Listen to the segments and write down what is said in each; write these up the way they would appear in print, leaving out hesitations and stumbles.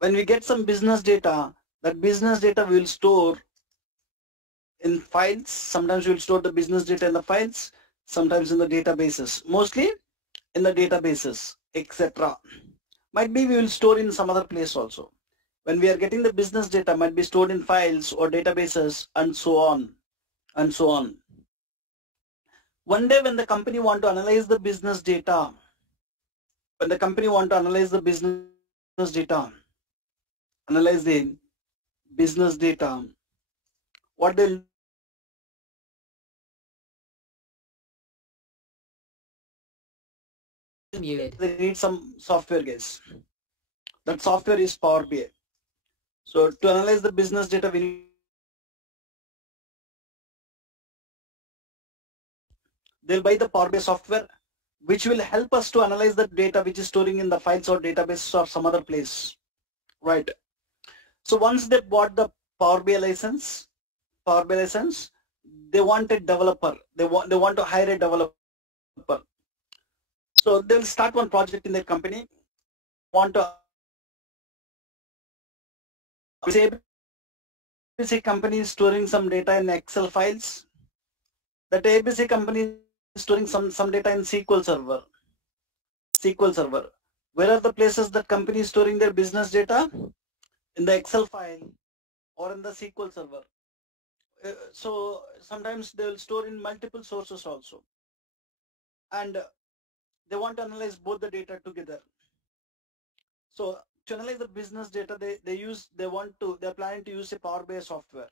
When we get some business data, that business data we will store in files. Sometimes we will store the business data in the files, sometimes in the databases, mostly in the databases, etc. Might be we will store in some other place also. When we are getting the business data, might be stored in files or databases, and so on and so on. One day when the company want to analyze the business data, when the company want to analyze the business data, analyze the business data, what they'll do is Muted. they need some software, guys. That software is Power BI. So to analyze the business data, we need some software. They'll buy the Power BI software, which will help us to analyze the data which is storing in the files or databases or some other place, right? So once they bought the Power BI license, they want a developer. They want to hire a developer. So they'll start one project in their company. Want to this ABC company is storing some data in Excel files. That ABC company is storing some data in SQL Server. Where are the places that company is storing their business data? In the Excel file or in the SQL Server. So sometimes they will store in multiple sources also, and they want to analyze both the data together. So to analyze the business data, they're planning to use a Power BI software,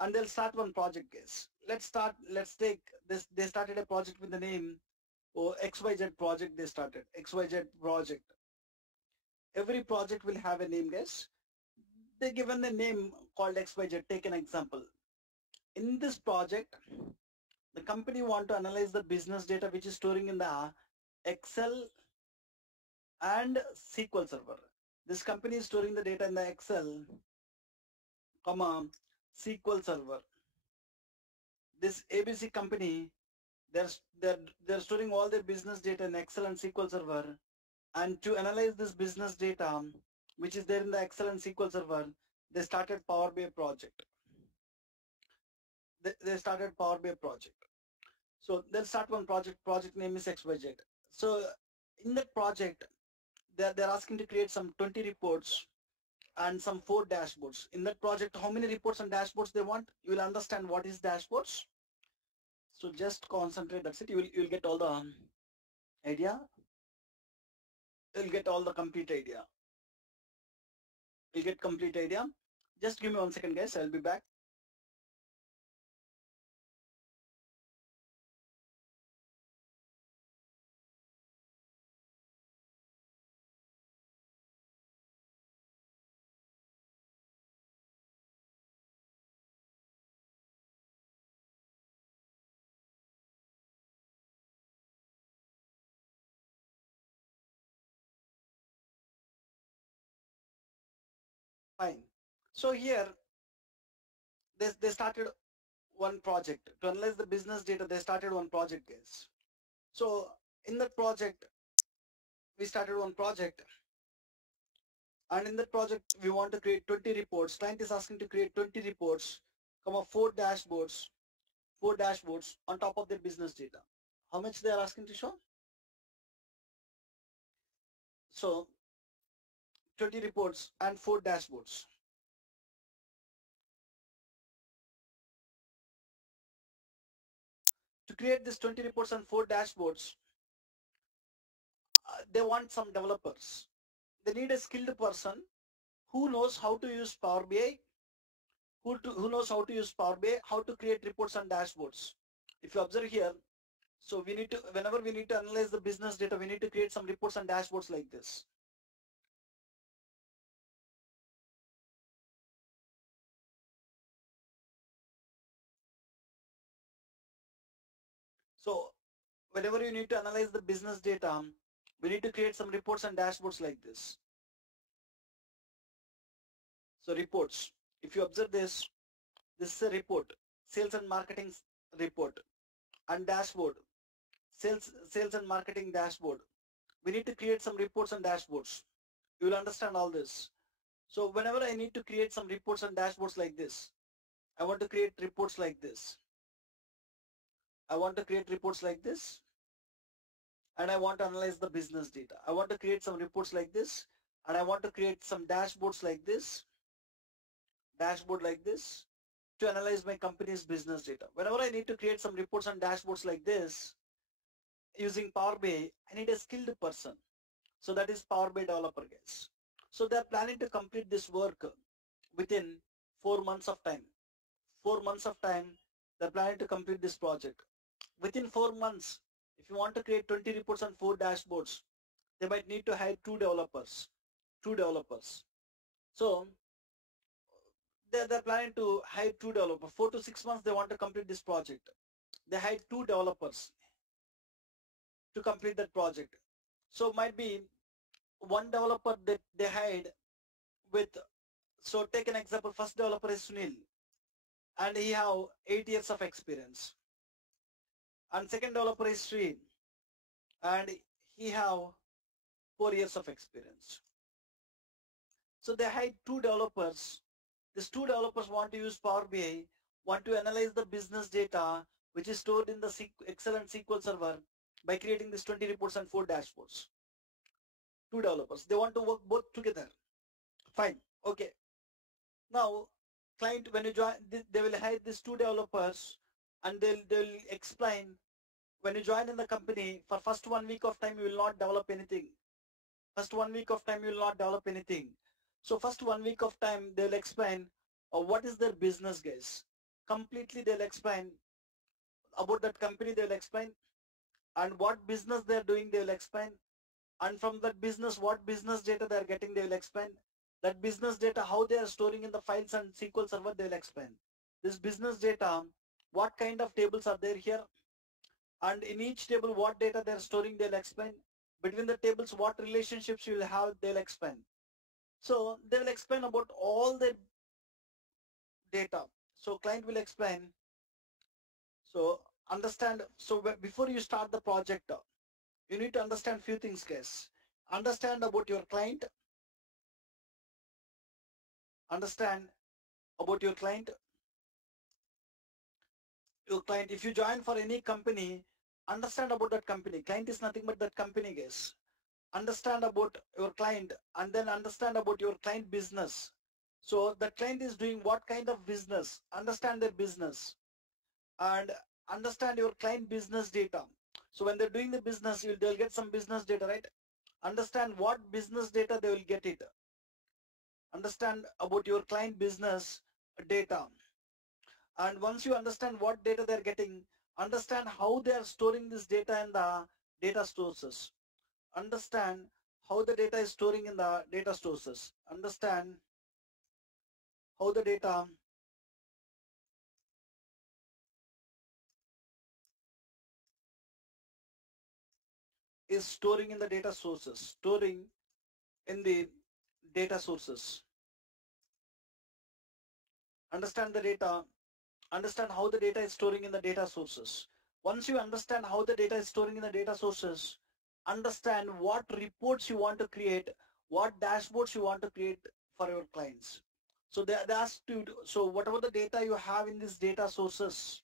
and they'll start one project, guys. Let's take this. They started a project with the name XYZ project. They started XYZ project. Every project will have a name, guys. They given a name called XYZ. Take an example. In this project, the company want to analyze the business data which is storing in the Excel and SQL Server. This company is storing the data in the Excel, comma, SQL Server. This ABC company, they're, they're storing all their business data in Excel and SQL Server. And to analyze this business data, which is there in the Excel and SQL Server, they started Power BI project. They started Power BI project. So they'll start one project name is XYZ. So in that project, they're asking to create some 20 reports and some 4 dashboards. In that project, how many reports and dashboards they want? You will understand what is dashboards. So just concentrate, that's it. You'll get all the idea. You'll get all the complete idea. You'll get complete idea. Just give me 1 second, guys. I'll be back. Fine. So here, they started one project. To analyze the business data, they started one project, guys. So in that project, we started one project. And in that project, we want to create 20 reports. Client is asking to create 20 reports, comma, 4 dashboards on top of their business data. How much they are asking to show? So 20 reports and 4 dashboards. To create this 20 reports and 4 dashboards, they want some developers. They need a skilled person who knows how to use Power BI, who knows how to use Power BI, how to create reports and dashboards. If you observe here, so we need to, whenever we need to analyze the business data, we need to create some reports and dashboards like this. So whenever you need to analyze the business data, we need to create some reports and dashboards like this. So reports, if you observe this is a report, sales and marketing report, and dashboard, sales and marketing dashboard. We need to create some reports and dashboards. You will understand all this. So whenever I need to create some reports and dashboards like this, I want to create reports like this. I want to create reports like this, and I want to analyze the business data. I want to create some reports like this, and I want to create some dashboards like this, dashboard like this, to analyze my company's business data. Whenever I need to create some reports and dashboards like this using Power BI, I need a skilled person. So that is Power BI developer, guys. So they are planning to complete this work within 4 months of time. 4 months of time, they're planning to complete this project. Within 4 months, if you want to create 20 reports and 4 dashboards, they might need to hire 2 developers. 2 developers. So they're planning to hire 2 developers. 4 to 6 months, they want to complete this project. They hired 2 developers to complete that project. So might be one developer that they hired with, so take an example, first developer is Sunil, and he have 8 years of experience. And second developer is Sri, and he have 4 years of experience. So they hired 2 developers. These 2 developers want to use Power BI, want to analyze the business data which is stored in the Excel and SQL server by creating these 20 reports and 4 dashboards. 2 developers. They want to work both together. Fine. Okay. Now, client, when you join, they will hire these 2 developers, and they'll explain, when you join in the company, for first 1 week of time, you will not develop anything. First 1 week of time, you will not develop anything. So first 1 week of time, they'll explain what is their business, guys. Completely, they'll explain about that company, they'll explain, and what business they're doing, they'll explain. And from that business, what business data they're getting, they will explain. That business data, how they are storing in the files and SQL server, they will explain. This business data, what kind of tables are there here, and in each table, what data they're storing, they'll explain. Between the tables, what relationships you will have, they'll explain. So they will explain about all the data. So client will explain. So understand, so before you start the project, you need to understand few things, guys. Understand about your client, understand about your client. If you join for any company, understand about that company. Client is nothing but that company, guys. Understand about your client, and then understand about your client business. So the client is doing what kind of business, understand their business, and understand your client business data. So when they're doing the business, they'll get some business data, right? Understand what business data they will get it. Understand about your client business data. And once you understand what data they're getting, understand how they are storing this data in the data sources. Understand how the data is storing in the data sources. Understand how the data is storing in the data sources. Storing in the data sources. Understand the data. Understand how the data is storing in the data sources. Once you understand how the data is storing in the data sources, understand what reports you want to create, what dashboards you want to create for your clients. So so whatever the data you have in these data sources,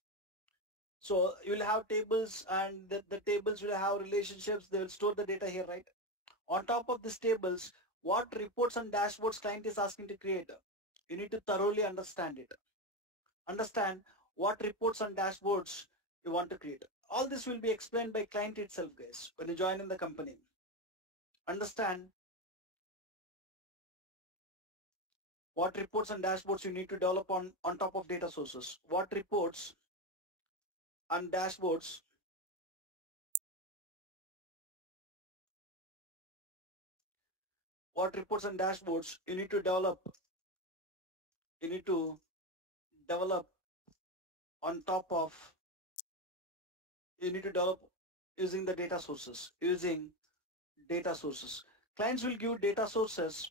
so you will have tables, and the tables will have relationships. They will store the data here, right? On top of these tables, what reports and dashboards client is asking to create, you need to thoroughly understand it. Understand what reports and dashboards you want to create. All this will be explained by client itself, guys, when you join in the company. Understand what reports and dashboards you need to develop on top of data sources. What reports and dashboards you need to develop. You need to develop on top of, you need to develop using the data sources. Clients will give data sources.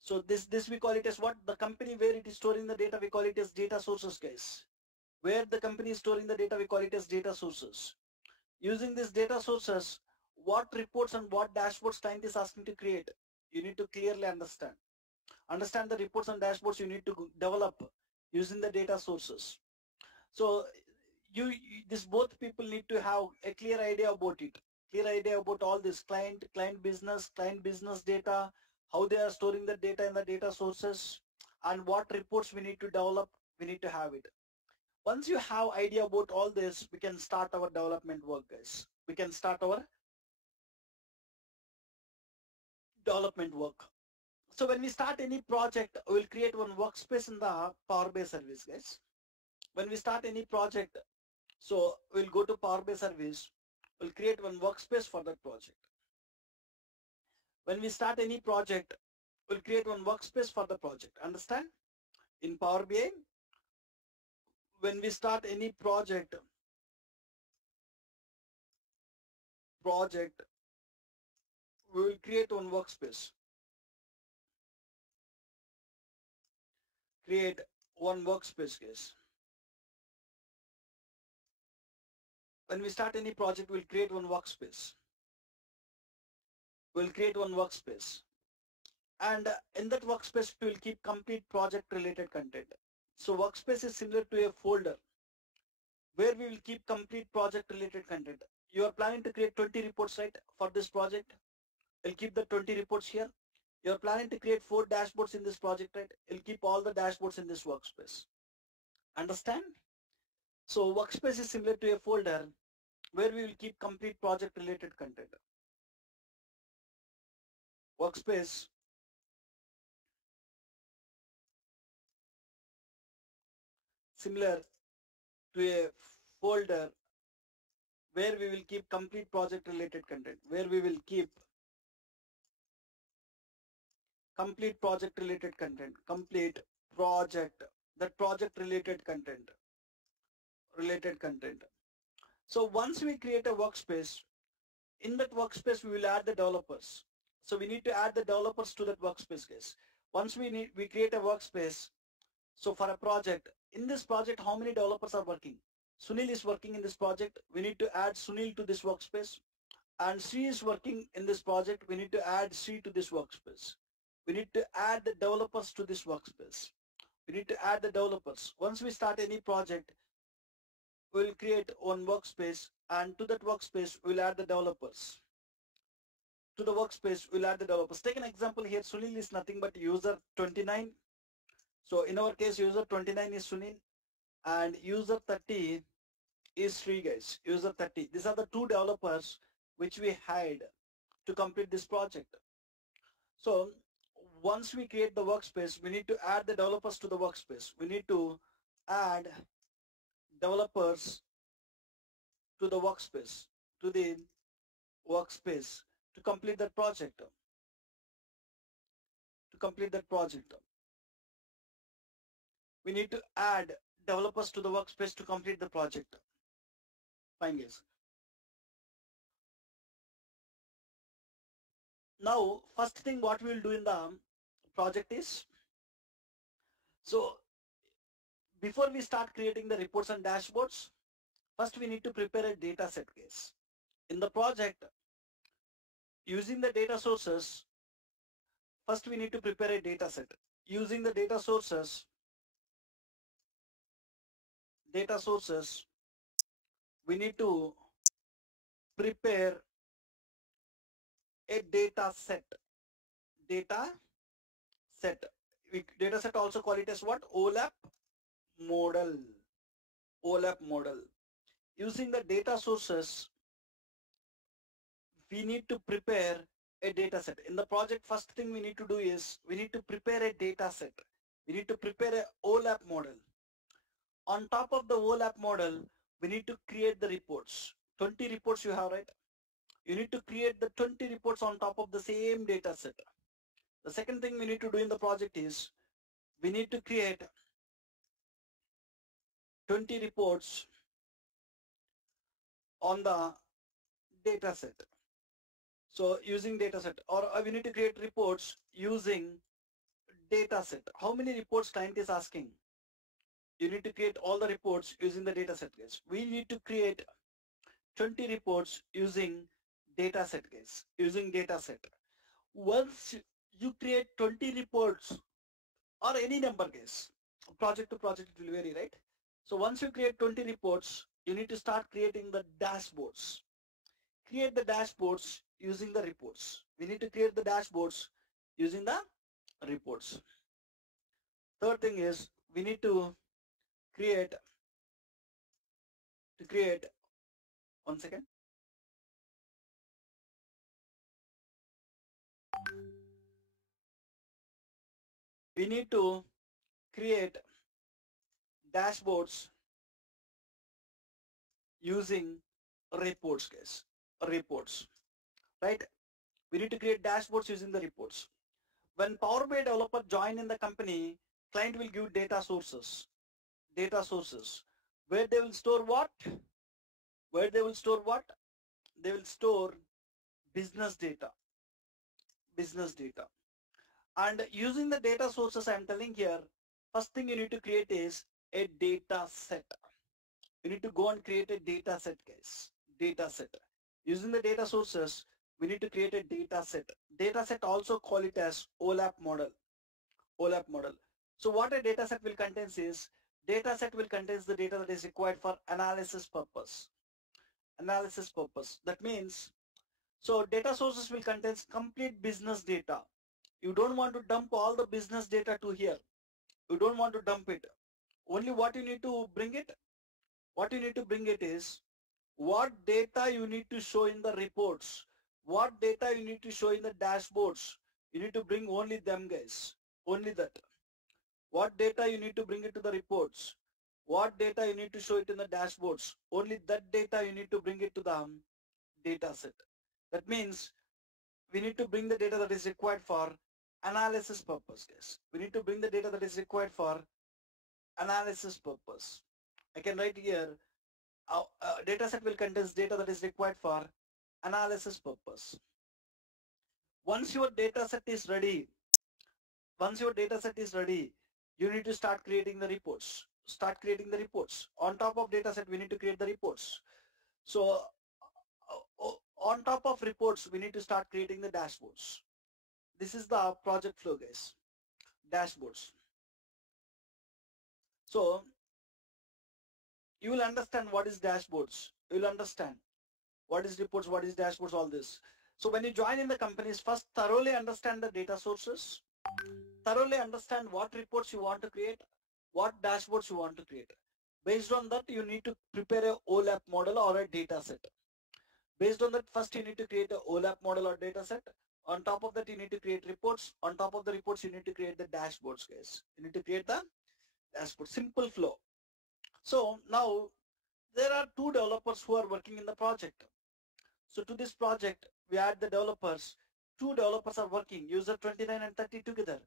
So this we call it as what? The company where it is storing the data, we call it as data sources, guys. Where the company is storing the data, we call it as data sources. Using these data sources, what reports and what dashboards client is asking to create, You need to clearly understand. Understand the reports and dashboards you need to develop using the data sources. So this both people need to have a clear idea about it. Clear idea about all this client business data, how they are storing the data in the data sources, and what reports we need to develop. We need to have it. Once you have idea about all this, we can start our development work, guys. We can start our development work. So when we start any project, we'll create one workspace in the Power BI service, guys. When we start any project, so we'll go to Power BI service, we'll create one workspace for that project. When we start any project, we'll create one workspace for the project. Understand? In Power BI, when we start any project, we will create one workspace. Create one workspace, guys. When we start any project, we'll create one workspace. We'll create one workspace. And in that workspace, we will keep complete project related content. So workspace is similar to a folder where we will keep complete project related content. You are planning to create 20 reports, right, for this project? We'll keep the 20 reports here. You're planning to create 4 dashboards in this project, right? You'll keep all the dashboards in this workspace. Understand? So workspace is similar to a folder where we will keep complete project related content. Workspace similar to a folder where we will keep complete project related content, where we will keep complete project related content, complete project, that project related content. So once we create a workspace, in that workspace we will add the developers. So we need to add the developers to that workspace, guys. Once we create a workspace, so for a project, in this project how many developers are working? Sunil is working in this project, we need to add Sunil to this workspace. And Sri is working in this project, we need to add Sri to this workspace. We need to add the developers to this workspace. We need to add the developers. Once we start any project, we'll create one workspace, and to that workspace, we'll add the developers. To the workspace, we'll add the developers. Take an example here. Sunil is nothing but user 29. So in our case, user 29 is Sunil, and user 30 is Sri, guys. User 30. These are the 2 developers which we hired to complete this project. So once we create the workspace, we need to add the developers to the workspace. We need to add developers to the workspace, to complete that project. We need to add developers to the workspace to complete the project. Fine, guys. Now, first thing what we will do in the project is, so before we start creating the reports and dashboards, first we need to prepare a data set, guys. In the project, using the data sources, first we need to prepare a data set. Using the data sources, we need to prepare a data set. Data set also call it as what? OLAP model. Using the data sources, we need to prepare a data set. In the project, first thing we need to do is we need to prepare a data set. We need to prepare a OLAP model. On top of the OLAP model, we need to create the reports. 20 reports you have, right? You need to create the 20 reports on top of the same data set. The second thing we need to do in the project is we need to create 20 reports on the data set. So using data set, or we need to create reports using data set. How many reports client is asking? You need to create all the reports using the data set, guys. We need to create 20 reports using data set, guys. Using data set. Once you create 20 reports or any number case. Project to project it will vary, right? So once you create 20 reports, you need to start creating the dashboards. Create the dashboards using the reports. We need to create the dashboards using the reports. Third thing is we need to create, one second. We need to create dashboards using reports case, right? We need to create dashboards using the reports. When Power BI developer join in the company, client will give data sources, where they will store what? They will store business data, And using the data sources I'm telling here, first thing you need to create is a data set. You need to go and create a data set, guys. Data set. Using the data sources, we need to create a data set. Data set also call it as OLAP model. So what a data set will contain is, data set will contain the data that is required for analysis purpose. That means, so data sources will contain complete business data. You don't want to dump all the business data to here. You don't want to dump it. Only what you need to bring it? What you need to bring it is, what data you need to show in the reports, what data you need to show in the dashboards. You need to bring only them, guys. Only that. What data you need to bring it to the reports, what data you need to show it in the dashboards, only that data you need to bring it to the data set. That means we need to bring the data that is required for analysis purpose, guys. We need to bring the data that is required for analysis purpose. I can write here, data set will contain data that is required for analysis purpose. Once your data set is ready, you need to start creating the reports. On top of data set, we need to create the reports. So on top of reports, we need to start creating the dashboards. This is the project flow, guys. Dashboards. So you will understand what is dashboards. You will understand what is reports, what is dashboards, all this. So when you join in the companies, first thoroughly understand the data sources, thoroughly understand what reports you want to create, what dashboards you want to create. Based on that, you need to prepare a OLAP model or a data set. Based on that, first you need to create a OLAP model or data set. On top of that, you need to create reports. On top of the reports, you need to create the dashboards, guys. You need to create the dashboard. Simple flow. So now there are 2 developers who are working in the project. So to this project, we add the developers. 2 developers are working, user 29 and 30 together.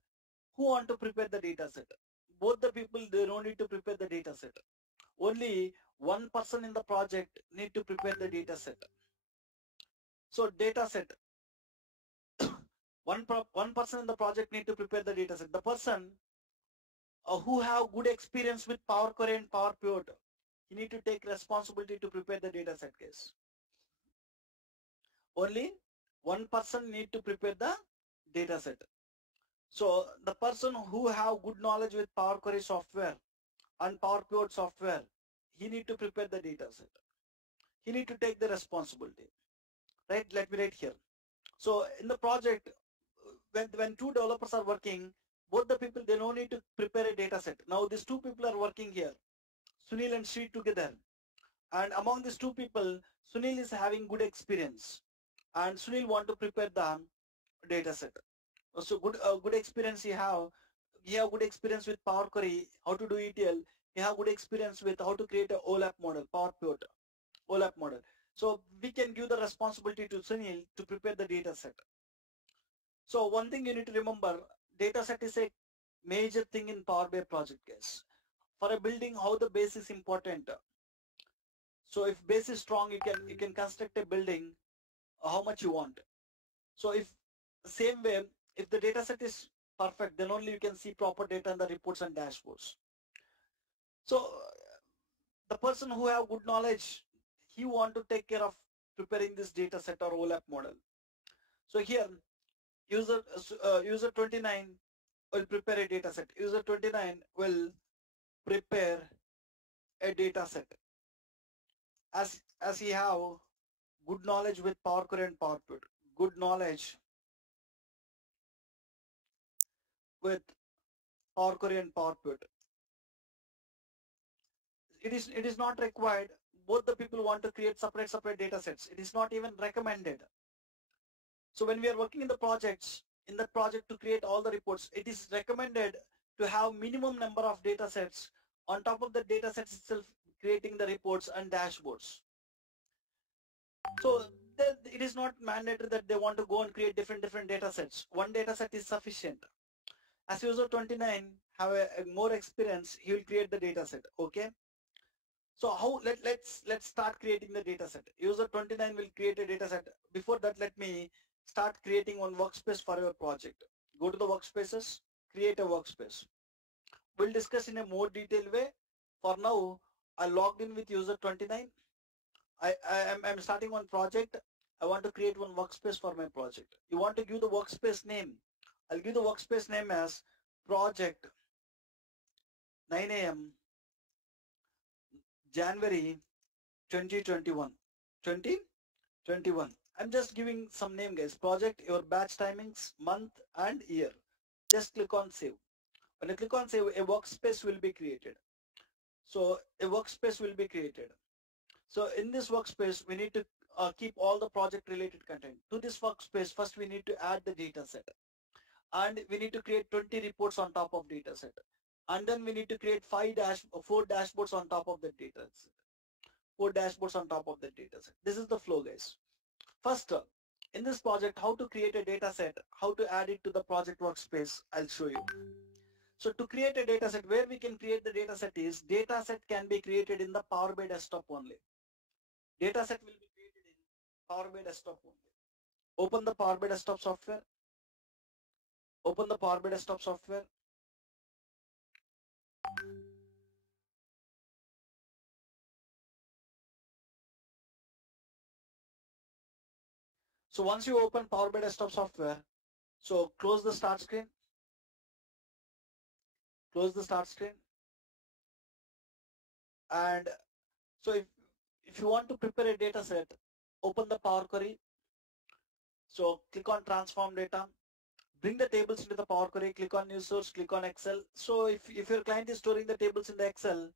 Who want to prepare the data set? Both the people, they don't need to prepare the data set. Only one person in the project need to prepare the data set. So data set, one person in the project need to prepare the data set. The person who have good experience with Power Query and Power Pivot, he need to take responsibility to prepare the data set, case. Only one person need to prepare the data set. So the person who have good knowledge with Power Query software and Power Pivot software, he need to prepare the data set. He need to take the responsibility. Right? Let me write here. So in the project, when 2 developers are working, both the people, they don't need to prepare a data set. Now these 2 people are working here, Sunil and Sri together. And among these 2 people, Sunil is having good experience. And Sunil want to prepare the data set. So good experience he have good experience with Power Query, how to do ETL. He have good experience with how to create a OLAP model, Power Pivot, OLAP model. So we can give the responsibility to Sunil to prepare the data set. So one thing you need to remember, data set is a major thing in Power BI project, guys. For a building, how the base is important. So if base is strong, you can construct a building how much you want. So if same way, if the data set is perfect, then only you can see proper data in the reports and dashboards. So the person who have good knowledge, he want to take care of preparing this data set or OLAP model. So here, user 29 will prepare a data set. User 29 will prepare a data set. As he have good knowledge with Power Query and Power Pivot, good knowledge with Power Query and Power Pivot. It is not required. Both the people want to create separate data sets. It is not even recommended. So when we are working in the projects, in that project to create all the reports, it is recommended to have minimum number of data sets. On top of the data sets itself, creating the reports and dashboards. So it is not mandatory that they want to go and create different data sets. One data set is sufficient. As user 29 have a more experience, he will create the data set. Okay. So how let's start creating the data set. User 29 will create a data set. Before that, let me start creating one workspace for your project. Go to the workspaces, create a workspace. We'll discuss in a more detailed way. For now, I logged in with user 29. I'm starting one project. I want to create one workspace for my project. You want to give the workspace name. I'll give the workspace name as project 9 a.m. January 2021. 2021. I'm just giving some name, guys. Project, your batch timings, month and year. Just click on save. When you click on save, a workspace will be created. So a workspace will be created. So in this workspace, we need to keep all the project related content. To this workspace, first we need to add the data set. And we need to create 20 reports on top of data set. And then we need to create 4 dashboards on top of the data set. 4 dashboards on top of the data set. This is the flow, guys. First, in this project, how to create a data set, how to add it to the project workspace, I'll show you. So to create a data set, where we can create the data set is, data set can be created in the Power BI desktop only. Data set will be created in Power BI desktop only. Open the Power BI desktop software. Open the Power BI desktop software. So once you open Power BI desktop software, so close the start screen. Close the start screen. And so if you want to prepare a data set, open the Power Query. So click on transform data. Bring the tables into the Power Query, click on new source, click on Excel. So if your client is storing the tables in the Excel,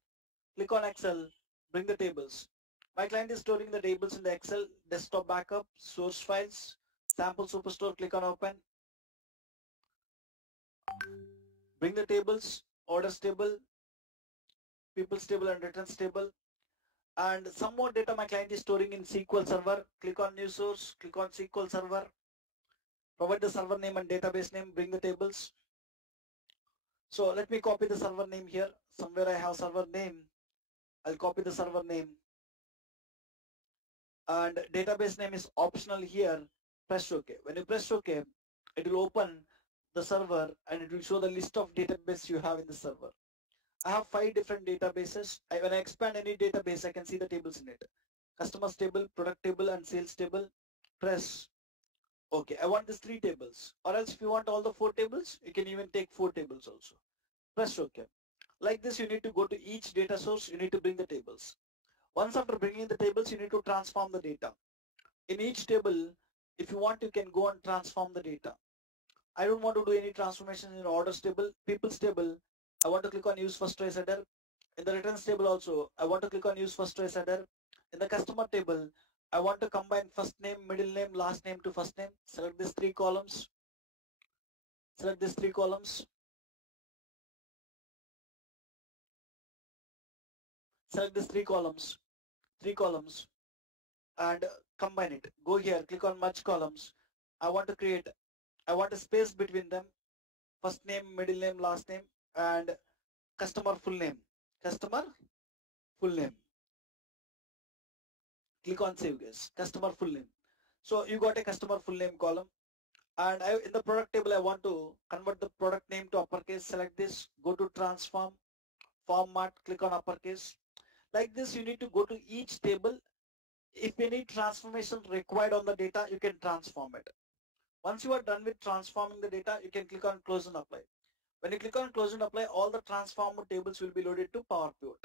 click on Excel, bring the tables. My client is storing the tables in the Excel, desktop backup, source files, sample superstore, click on open. Bring the tables, orders table, people's table and returns table. And some more data my client is storing in SQL Server. Click on new source, click on SQL Server. Provide the server name and database name, bring the tables. So let me copy the server name here. Somewhere I have server name. I'll copy the server name. And database name is optional here. Press OK. When you press OK, it will open the server and it will show the list of database you have in the server. I have 5 different databases. When I expand any database, I can see the tables in it. Customers table, product table, and sales table. Press OK. I want these 3 tables. Or else if you want all the 4 tables, you can even take 4 tables also. Press OK. Like this, you need to go to each data source. You need to bring the tables. Once after bringing the tables, you need to transform the data. In each table, if you want, you can go and transform the data. I don't want to do any transformation in orders table, people's table. I want to click on use first trace header. In the returns table also, I want to click on use first trace header. In the customer table, I want to combine first name, middle name, last name to first name. Select these 3 columns. Select these 3 columns. Select these 3 columns. 3 columns. And combine it. Go here, click on merge columns. I want a space between them. First name, middle name, last name, and customer full name. Customer full name. Click on save, guys. Customer full name. So you got a customer full name column. And in the product table, I want to convert the product name to uppercase. Select this. Go to transform, format, click on uppercase. Like this, you need to go to each table. If any transformation required on the data, you can transform it. Once you are done with transforming the data, you can click on close and apply. When you click on close and apply, all the transformed tables will be loaded to Power Pivot.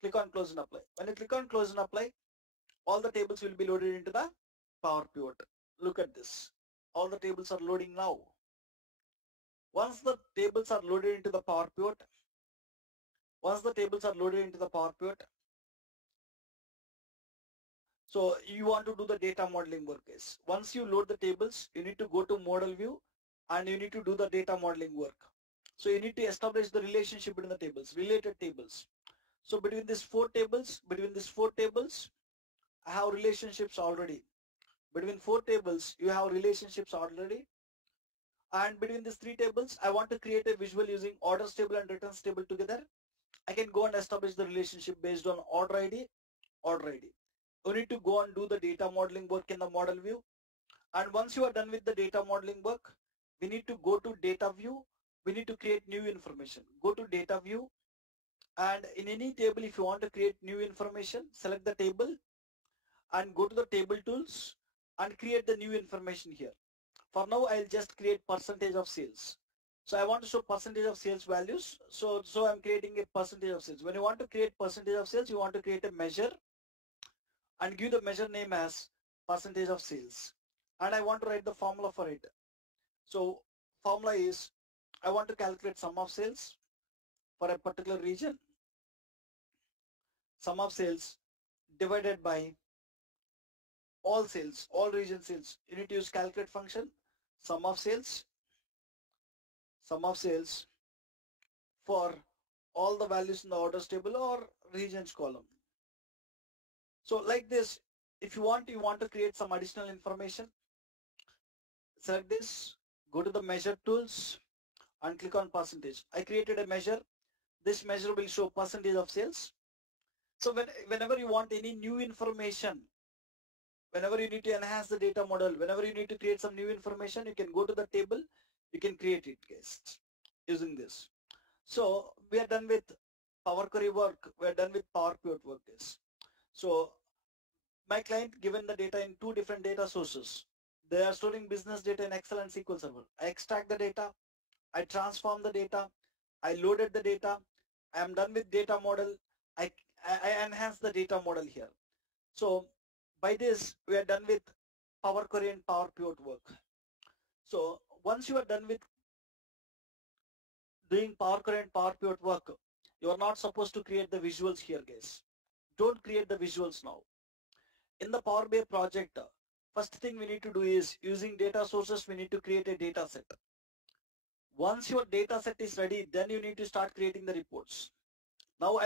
Click on close and apply. When you click on close and apply, all the tables will be loaded into the Power Pivot. Look at this. All the tables are loading now. Once the tables are loaded into the Power Pivot, so you want to do the data modeling work, guys. Once you load the tables, you need to go to model view and you need to do the data modeling work. So you need to establish the relationship between the tables, related tables. So between these four tables, I have relationships already. Between four tables, you have relationships already. And between these three tables, I want to create a visual using orders table and returns table together. I can go and establish the relationship based on order ID. You need to go and do the data modeling work in the model view. And once you are done with the data modeling work, we need to go to data view. We need to create new information. Go to data view. And in any table, if you want to create new information, select the table and go to the table tools and create the new information here. For now, I'll just create percentage of sales. So I want to show percentage of sales values. So I'm creating a percentage of sales. When you want to create percentage of sales, you want to create a measure and give the measure name as percentage of sales. And I want to write the formula for it. So formula is, I want to calculate sum of sales for a particular region. Sum of sales divided by all sales, all region sales. You need to use calculate function, sum of sales for all the values in the orders table or regions column. So like this, if you want to create some additional information, select this, go to the measure tools and click on percentage. I created a measure. This measure will show percentage of sales. So whenever you want any new information, whenever you need to enhance the data model, whenever you need to create some new information, you can go to the table, you can create it, guys, using this. So we are done with Power Query work, we are done with Power Pivot work, guys. So my client given the data in two different data sources. They are storing business data in Excel and SQL Server. I extract the data, I transform the data, I loaded the data, I am done with data model, I enhance the data model here. So by this, we are done with Power Query and Power Pivot work. So once you are done with doing Power Query and Power Pivot work, you are not supposed to create the visuals here, guys. Don't create the visuals now. In the Power BI project, first thing we need to do is, using data sources, we need to create a data set. Once your data set is ready, then you need to start creating the reports. Now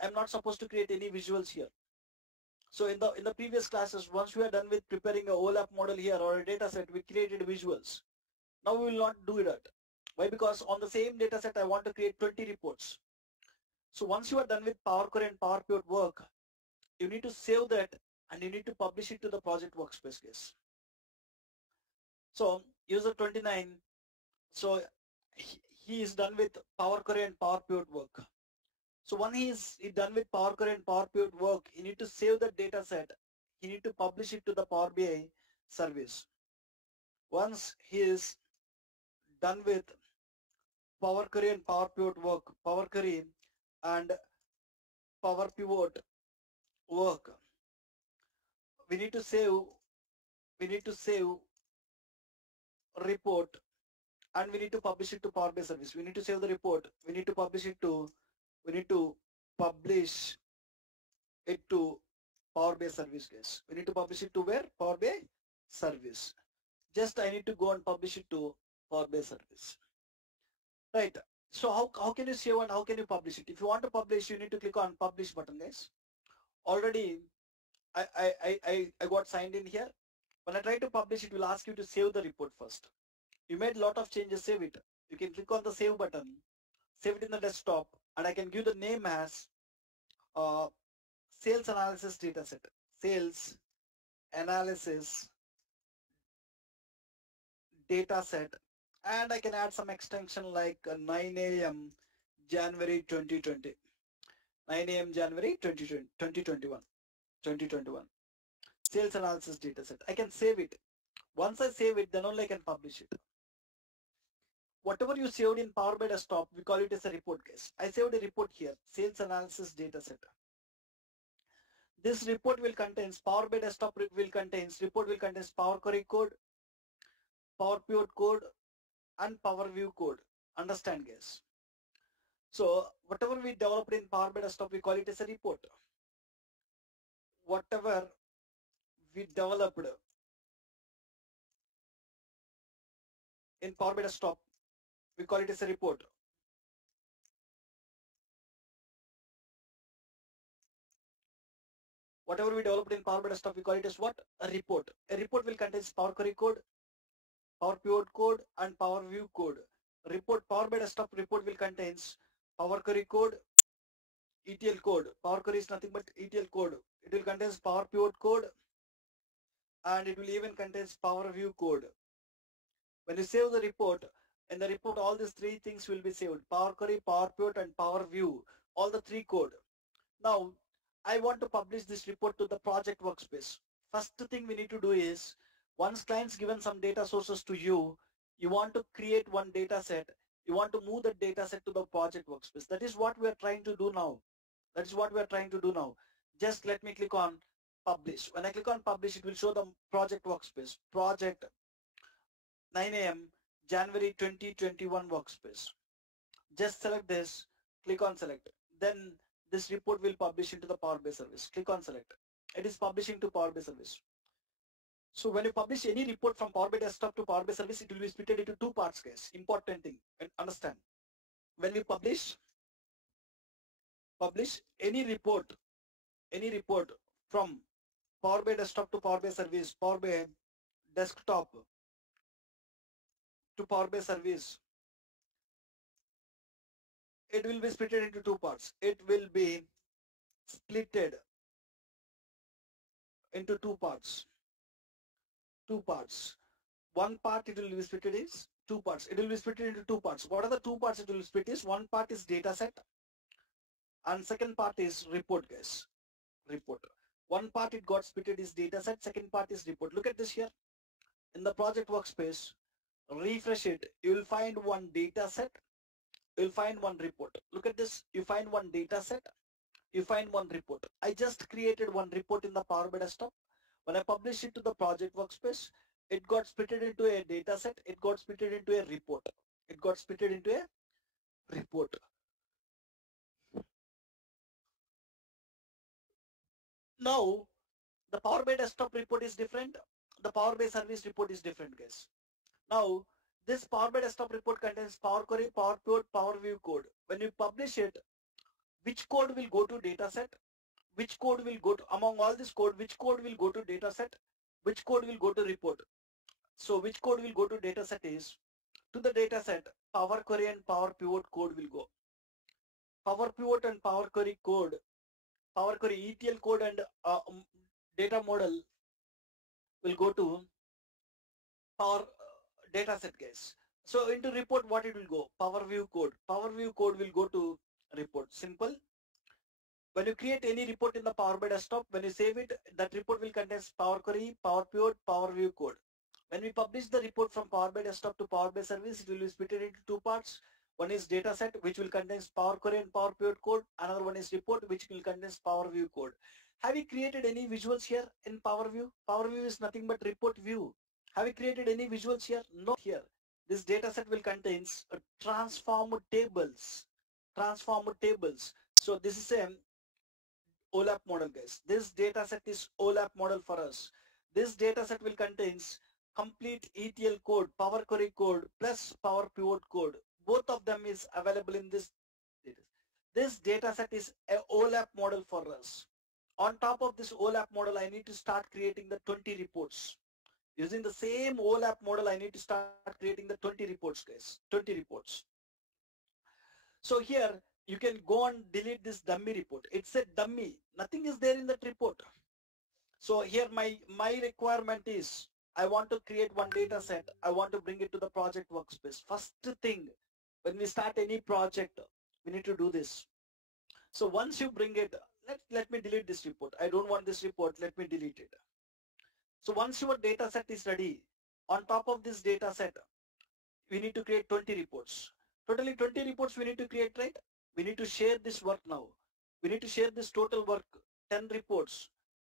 I'm not supposed to create any visuals here. So in the previous classes, once we are done with preparing a OLAP model here or a data set, we created visuals. Now we will not do that. Why? Because on the same data set, I want to create 20 reports. So once you are done with Power Query and Power Pivot work, you need to save that and you need to publish it to the project workspace, case. So user 29, so he is done with Power Query and Power Pivot work. So when he is done with Power Query and Power Pivot work, you need to save the data set. You need to publish it to the Power BI service. Once he is done with Power Query and Power Pivot work, Power Query and Power Pivot work, we need to save report and we need to publish it to Power BI service. We need to save the report. We need to publish it to Power BI service, guys. We need to publish it to where? Power BI service. Just I need to go and publish it to Power BI service. Right. So how can you save and how can you publish it? If you want to publish, you need to click on publish button, guys. Already I got signed in here. When I try to publish, it will ask you to save the report first. You made a lot of changes, save it. You can click on the save button, save it in the desktop, and I can give the name as sales analysis dataset. Sales analysis dataset, and I can add some extension like 9 a.m. January 2020. 9 a.m. January 2021. Sales analysis dataset. I can save it. Once I save it, then only I can publish it. Whatever you saved in Power BI Desktop, we call it as a report case. I saved a report here, sales analysis data set. This report will contains Power BI Desktop will contains report will contains Power Query code, Power Pivot code, and Power View code. Understand, guys? So whatever we developed in Power BI Desktop, we call it as a report. Whatever we developed in Power BI Desktop, we call it as a report. Whatever we developed in Power BI Desktop, we call it as what? A report. A report will contain Power Query code, Power Pivot code, and Power View code. Report Power BI Desktop report will contains Power Query code, ETL code. Power Query is nothing but ETL code. It will contains Power Pivot code, and it will even contains Power View code. When you save the report, in the report all these three things will be saved: Power Query, Power Pivot, and Power View. All the three code. Now, I want to publish this report to the project workspace. First thing we need to do is, once client's given some data sources to you, you want to create one data set. You want to move the data set to the project workspace. That is what we are trying to do now. That is what we are trying to do now. Just let me click on publish. When I click on publish, it will show the project workspace. Project 9 a.m. January 2021 workspace. Just select this, click on select. Then this report will publish into the Power BI service. Click on select. It is publishing to Power BI service. So when you publish any report from Power BI Desktop to Power BI service, it will be split into two parts, guys. Important thing, and understand. When we publish any report from Power BI Desktop to Power BI service, Power BI Desktop to Power BI service, it will be split into two parts. It will be splitted into two parts. One part it will be split is two parts. It will be split into two parts. What are the two parts it will split is? One part is data set and second part is report, guys. Report. One part it got split is data set, second part is report. Look at this here. In the project workspace, refresh it. You will find one data set. You will find one report. Look at this. You find one data set. You find one report. I just created one report in the Power BI Desktop. When I publish it to the project workspace, it got split into a data set. It got split into a report. It got split into a report. Now, the Power BI Desktop report is different. The Power BI Service report is different, guys. Now, this Power BI Desktop report contains Power Query, Power Pivot, Power View code. When you publish it, which code will go to data set? Which code will go to, among all this code, which code will go to data set? Which code will go to report? So which code will go to data set is, to the data set, Power Query and Power Pivot code will go. Power Pivot and Power Query code, Power Query ETL code and data model will go to Power data set, guys. So into report, what it will go? Power View code. Power View code will go to report. Simple. When you create any report in the Power BI Desktop, when you save it, that report will contain Power Query, Power Pivot, Power View code. When we publish the report from Power BI Desktop to Power BI Service, it will be split into two parts. One is data set, which will contain Power Query and Power Pivot code. Another one is report, which will contain Power View code. Have you created any visuals here in Power View? Power View is nothing but report view. Have you created any visuals here? No, here. This data set will contain transform tables. Transform tables. So this is a OLAP model, guys. This data set is OLAP model for us. This data set will contains complete ETL code, Power Query code plus Power Pivot code. Both of them is available in this data. This data set is a OLAP model for us. On top of this OLAP model, I need to start creating the 20 reports. Using the same OLAP model, I need to start creating the 20 reports, guys. 20 reports. So here, you can go and delete this dummy report. It's a dummy. Nothing is there in that report. So here my requirement is, I want to create one data set. I want to bring it to the project workspace. First thing, when we start any project, we need to do this. So once you bring it, let me delete this report. I don't want this report. Let me delete it. So once your data set is ready, On top of this data set, we need to create 20 reports. Totally 20 reports we need to create, right? We need to share this work now. We need to share this total work, 10 reports.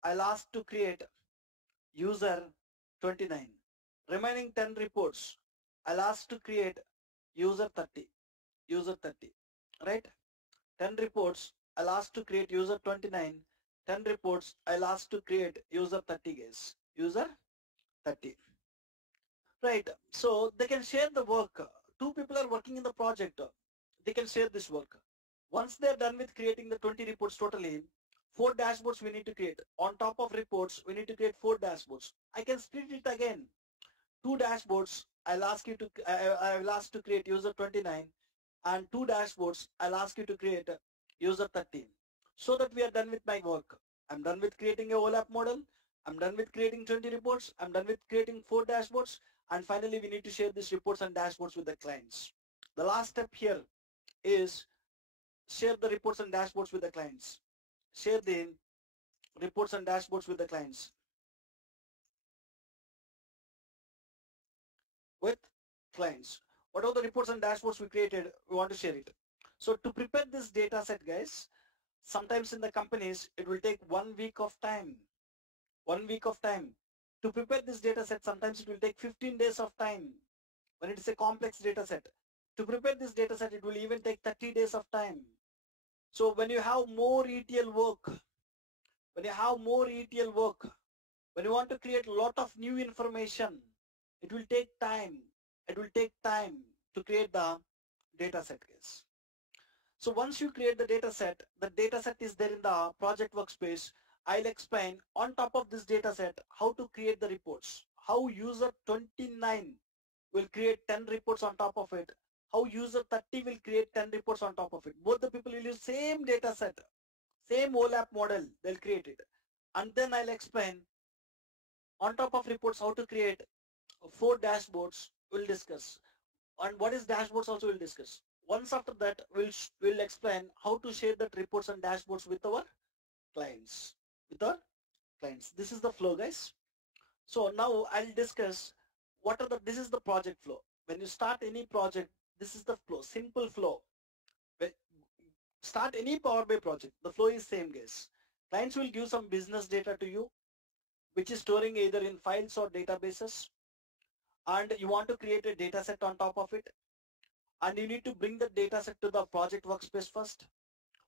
I'll ask to create user 29. Remaining 10 reports, I'll ask to create user 30. User 30, right? 10 reports, I'll ask to create user 29. 10 reports, I'll ask to create user 30 guys. User 30. Right. So they can share the work. Two people are working in the project. They can share this work. Once they're done with creating the 20 reports totally, 4 dashboards we need to create. On top of reports, we need to create 4 dashboards. I can split it again. 2 dashboards, I'll ask you to, I will ask to create user 29, and 2 dashboards, I'll ask you to create user 30. So that we are done with my work. I'm done with creating a OLAP model. I'm done with creating 20 reports. I'm done with creating 4 dashboards. And finally, we need to share these reports and dashboards with the clients. The last step here is share the reports and dashboards with the clients. Share the reports and dashboards with the clients. With clients. What are the reports and dashboards we created? We want to share it. So to prepare this data set, guys, sometimes in the companies, it will take 1 week of time. 1 week of time. To prepare this data set, sometimes it will take 15 days of time when it is a complex data set. To prepare this data set, it will even take 30 days of time. So when you have more ETL work, when you want to create a lot of new information, it will take time. It will take time to create the data set, guys. So once you create the data set is there in the project workspace. I'll explain on top of this data set how to create the reports, how user 29 will create 10 reports on top of it, how user 30 will create 10 reports on top of it. Both the people will use same data set, same OLAP model, they'll create it. And then I'll explain on top of reports how to create 4 dashboards we'll discuss. And what is dashboards also we'll discuss. Once after that, we'll explain how to share that reports and dashboards with our clients. This is the flow, guys. So now I'll discuss this is the project flow. When you start any project, this is the flow, simple flow. When start any Power BI project, the flow is same, guys. Clients will give some business data to you, which is storing either in files or databases. And you want to create a data set on top of it. And you need to bring the data set to the project workspace first.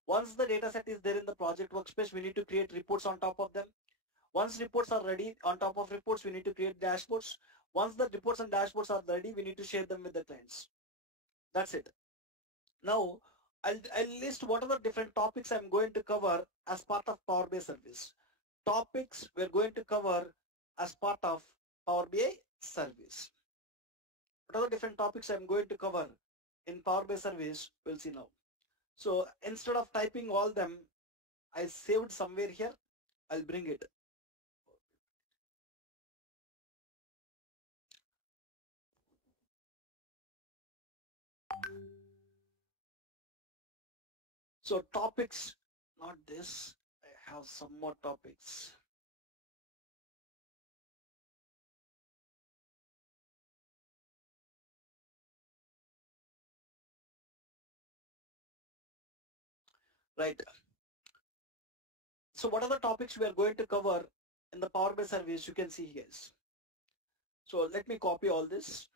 Once the data set is there in the project workspace, we need to create reports on top of them. Once reports are ready, on top of reports, we need to create dashboards. Once the reports and dashboards are ready, we need to share them with the clients. That's it. Now, I'll list what are the different topics I'm going to cover as part of Power BI service. Topics we're going to cover as part of Power BI service. What are the different topics I'm going to cover in Power BI service? We'll see now. So instead of typing all them, I saved somewhere here. I'll bring it. So topics, not this. I have some more topics. Right. So what are the topics we are going to cover in the Power BI service? You can see, guys. So let me copy all this.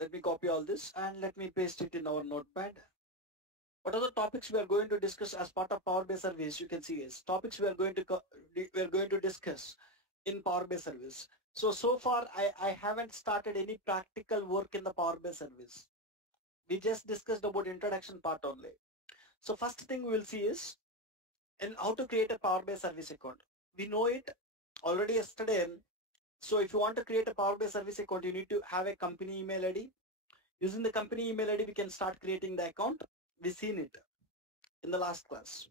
Let me copy all this and let me paste it in our notepad. What are the topics we are going to discuss as part of Power BI service? You can see, guys. Topics we are going to discuss in Power BI service. So far I haven't started any practical work in the Power BI service. We just discussed about introduction part only. So first thing we will see is in how to create a Power BI service account. We know it already yesterday. So if you want to create a Power BI service account, you need to have a company email ID. Using the company email ID, we can start creating the account. We've seen it in the last class.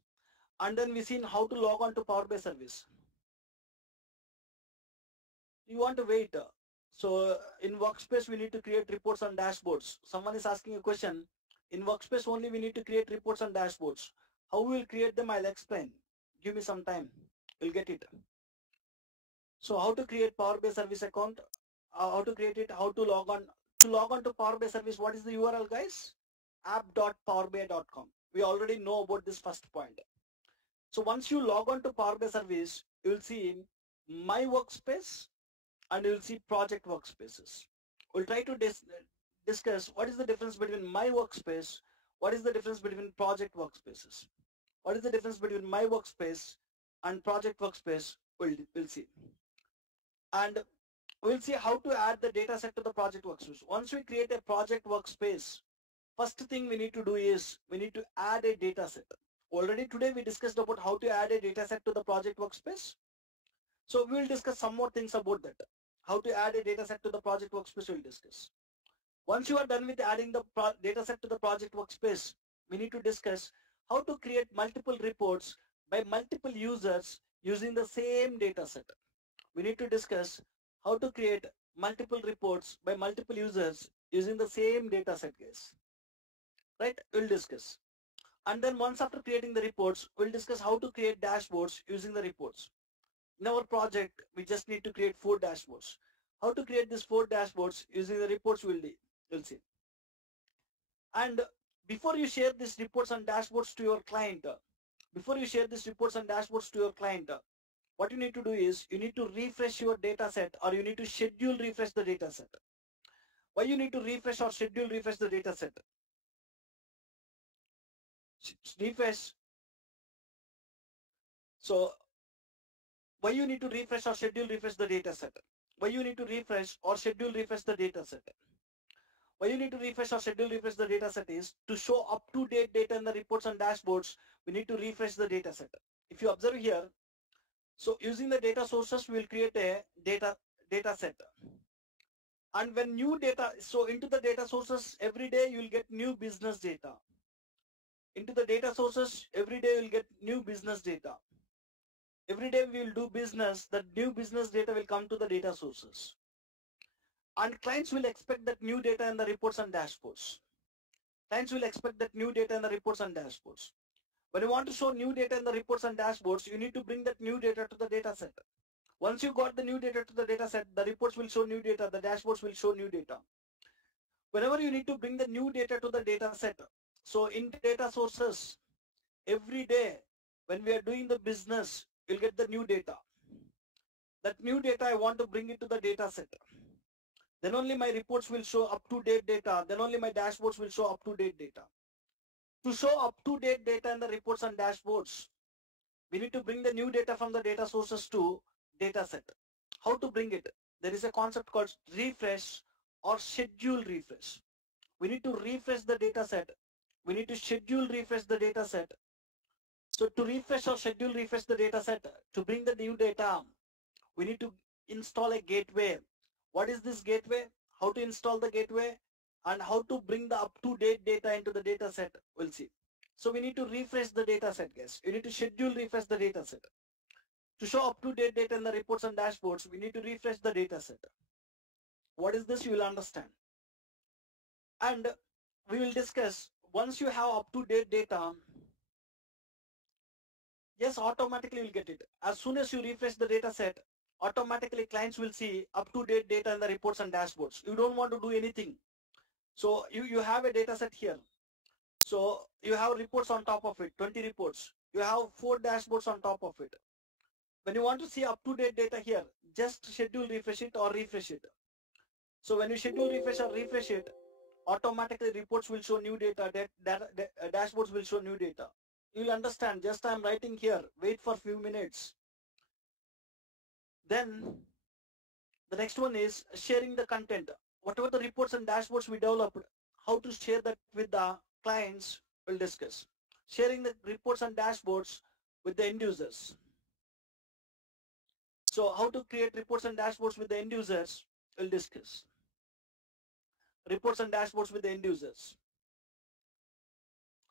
And then we've seen how to log on to Power BI service. You want to wait. So in Workspace, we need to create reports and dashboards. Someone is asking a question. In Workspace only, we need to create reports and dashboards. How we will create them, I'll explain. Give me some time. You'll get it. So how to create Power BI service account, how to create it, how to log on. To log on to Power BI service, what is the URL, guys? app.powerbi.com. We already know about this first point. So once you log on to Power BI service, you will see My Workspace and you will see Project Workspaces. We'll try to discuss what is the difference between My Workspace, what is the difference between Project Workspaces, what is the difference between My Workspace and Project Workspace. We'll see. And we'll see how to add the data set to the project workspace. Once we create a project workspace, first thing we need to do is we need to add a data set. Already today we discussed about how to add a data set to the project workspace. So we will discuss some more things about that. How to add a data set to the project workspace we'll discuss. Once you are done with adding the data set to the project workspace, we need to discuss how to create multiple reports by multiple users using the same data set. We need to discuss how to create multiple reports by multiple users using the same data set, guys. Right? We'll discuss. And then once after creating the reports, we'll discuss how to create dashboards using the reports. In our project, we just need to create 4 dashboards. How to create these 4 dashboards using the reports we'll see. And before you share these reports and dashboards to your client, what you need to do is you need to refresh your data set, or you need to schedule refresh the data set. Why you need to refresh or schedule refresh the data set? Refresh. So why you need to refresh or schedule refresh the data set? Why you need to refresh or schedule refresh the data set? Why you need to refresh or schedule refresh the data set is to show up-to-date data in the reports and dashboards. We need to refresh the data set. If you observe here, so using the data sources, we will create a data set. And when new data, so into the data sources, every day you will get new business data. Into the data sources, every day you will get new business data. Every day we will do business, that new business data will come to the data sources. And clients will expect that new data in the reports and dashboards. Clients will expect that new data in the reports and dashboards. When you want to show new data in the reports and dashboards, you need to bring that new data to the data set. Once you got the new data to the data set, the reports will show new data, the dashboards will show new data. Whenever you need to bring the new data to the data set, so in data sources, every day when we are doing the business, you'll get the new data. That new data, I want to bring it to the data set. Then only my reports will show up-to-date data. Then only my dashboards will show up-to-date data. To show up-to-date data in the reports and dashboards, we need to bring the new data from the data sources to data set. How to bring it? There is a concept called refresh or schedule refresh. We need to refresh the data set. We need to schedule refresh the data set. So to refresh or schedule refresh the data set, to bring the new data, we need to install a gateway. What is this gateway? How to install the gateway and how to bring the up-to-date data into the data set, we'll see. So we need to refresh the data set, guys. You need to schedule refresh the data set. To show up-to-date data in the reports and dashboards, we need to refresh the data set. What is this? You will understand. And we will discuss, once you have up-to-date data, yes, automatically you'll get it. As soon as you refresh the data set, automatically clients will see up-to-date data in the reports and dashboards. You don't want to do anything. So you have a data set here. So you have reports on top of it, 20 reports. You have 4 dashboards on top of it. When you want to see up-to-date data here, just schedule refresh it or refresh it. So when you schedule refresh or refresh it, automatically reports will show new data, dashboards will show new data. You'll understand, just I'm writing here, wait for a few minutes. Then the next one is sharing the content. Whatever the reports and dashboards we developed, how to share that with the clients, we'll discuss. Sharing the reports and dashboards with the end users. So how to create reports and dashboards with the end users, we'll discuss. Reports and dashboards with the end users.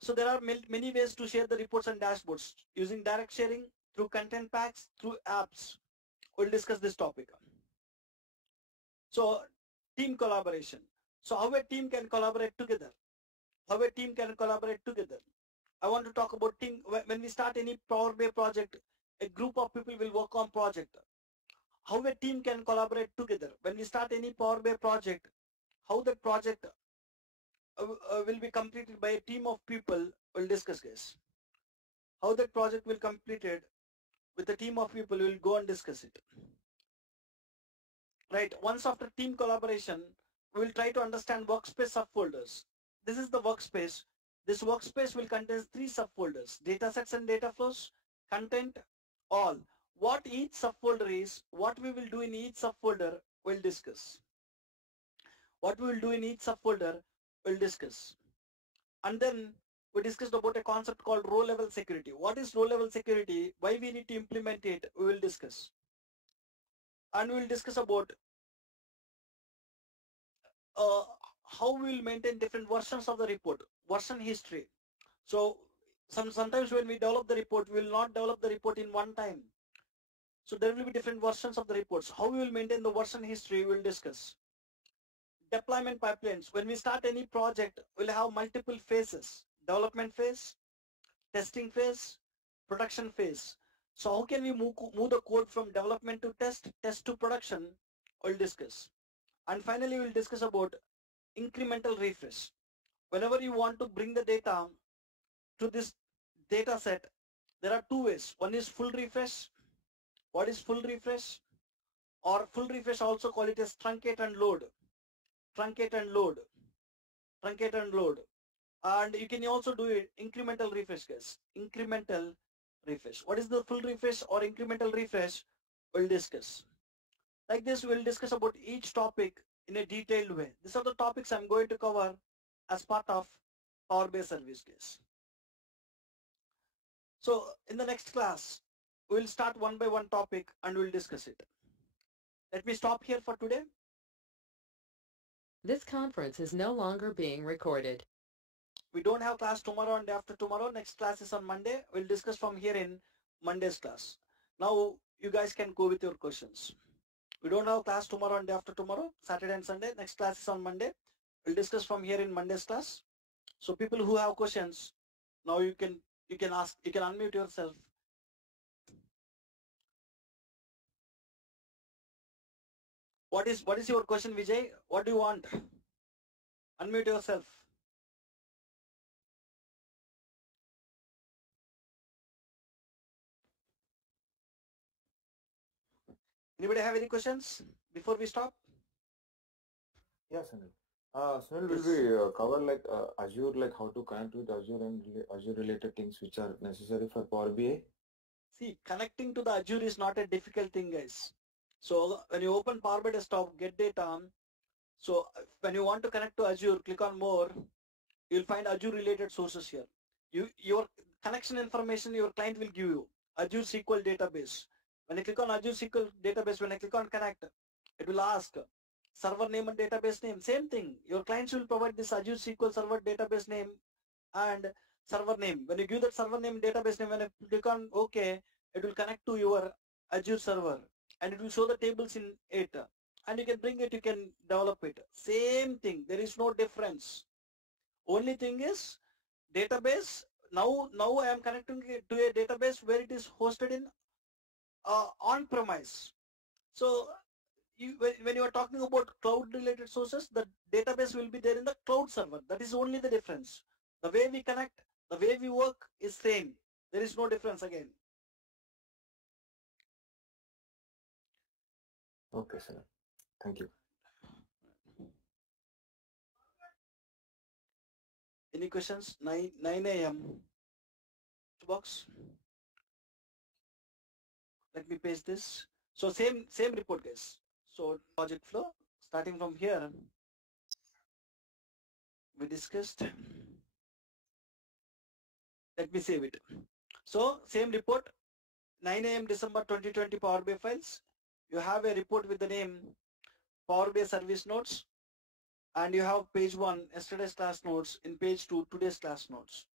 So there are many ways to share the reports and dashboards, using direct sharing, through content packs, through apps. We'll discuss this topic. So team collaboration. So how a team can collaborate together. How a team can collaborate together. I want to talk about team. When we start any Power BI project, a group of people will work on project. how a team can collaborate together. When we start any Power BI project, how the project will be completed by a team of people, we'll discuss, guys. How that project will completed with a team of people, we'll go and discuss it. Right, once after team collaboration, we will try to understand workspace subfolders. This is the workspace. This workspace will contain 3 subfolders: datasets and data flows, content, all. What each subfolder is, what we will do in each subfolder, we'll discuss. What we will do in each subfolder, we'll discuss. And then we discussed about a concept called row level security. What is row level security? Why we need to implement it, we will discuss. And we will discuss about how we will maintain different versions of the report, version history. So sometimes when we develop the report, we will not develop the report in one time. So there will be different versions of the reports. How we will maintain the version history, we will discuss. Deployment pipelines. When we start any project, we'll have multiple phases: development phase, testing phase, production phase. So how can we move the code from development to test to production? We'll discuss. And finally, we'll discuss about incremental refresh. Whenever you want to bring the data to this data set, there are 2 ways. One is full refresh. What is full refresh? Or full refresh, also call it as truncate and load. Truncate and load. Truncate and load. And you can also do it incremental refresh, guys. Incremental refresh. What is the full refresh or incremental refresh? We'll discuss. Like this, we'll discuss about each topic in a detailed way. These are the topics I'm going to cover as part of Power BI service case. So in the next class, we'll start one by one topic and we'll discuss it. Let me stop here for today. This conference is no longer being recorded. We don't have class tomorrow and day after tomorrow. Next class is on Monday. We'll discuss from here in Monday's class. Now you guys can go with your questions. We don't have class tomorrow and day after tomorrow, Saturday and Sunday. Next class is on Monday. We'll discuss from here in Monday's class. So people who have questions, now you can ask, you can unmute yourself. What is your question, Vijay? What do you want? Unmute yourself. Anybody have any questions before we stop? Yes, Sunil. Sunil, will we cover like Azure, like how to connect with Azure and Azure related things which are necessary for Power BI? See, connecting to the Azure is not a difficult thing, guys. So when you open Power BI desktop, get data. So when you want to connect to Azure, click on more. You'll find Azure related sources here. Your connection information your client will give you. Azure SQL database. When I click on Azure SQL database, when I click on connect, it will ask server name and database name. Same thing. Your clients will provide this Azure SQL server database name and server name. When you give that server name, database name, when I click on OK, it will connect to your Azure server and it will show the tables in it. And you can bring it, you can develop it. Same thing. There is no difference. Only thing is database. Now I am connecting it to a database where it is hosted in on-premise. So when you are talking about cloud related sources, the database will be there in the cloud server. That is only the difference. The way we connect, the way we work is same. There is no difference again. Okay, sir. Thank you. Any questions? 9 a.m. box. Let me paste this. So same report, guys. So project flow, starting from here, we discussed. Let me save it. So same report, 9 a.m. December 2020 Power BI files. You have a report with the name Power BI service notes, and you have page 1 yesterday's class notes, in page 2 today's class notes.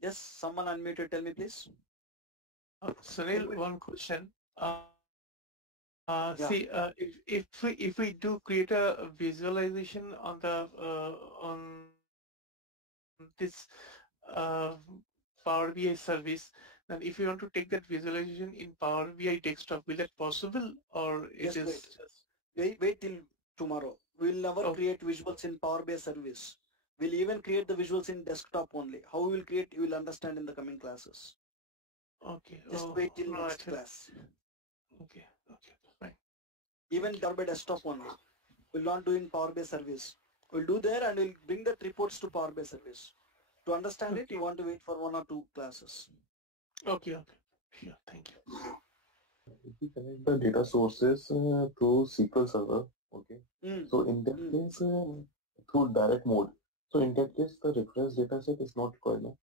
Yes, someone unmuted. Tell me please. Sunil, one question. See, if we do create a visualization on the on this Power BI service, And if you want to take that visualization in Power BI desktop, will that possible or it Just is? wait till tomorrow. We'll never Oh. create visuals in Power BI service. We'll even create the visuals in desktop only. How we will create, you will understand in the coming classes. Okay. Just Oh, wait till no, next class. Okay. Okay. Fine. Even Power BI desktop only. We'll not do in Power BI service. We'll do there and we'll bring that reports to Power BI service. To understand it, you want to wait for 1 or 2 classes. Okay. Okay. Sure. Thank you. If we connect the data sources through SQL Server, okay. So in that case, through direct mode. So in that case, the reference data set is not required. No?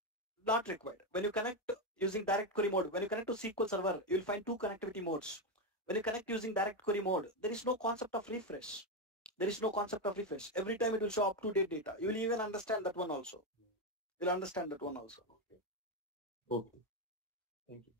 Not required. When you connect using direct query mode, when you connect to SQL Server, you will find 2 connectivity modes. When you connect using direct query mode, there is no concept of refresh. There is no concept of refresh. Every time it will show up-to-date data. You will even understand that one also. You'll understand that one also. Okay. Thank you.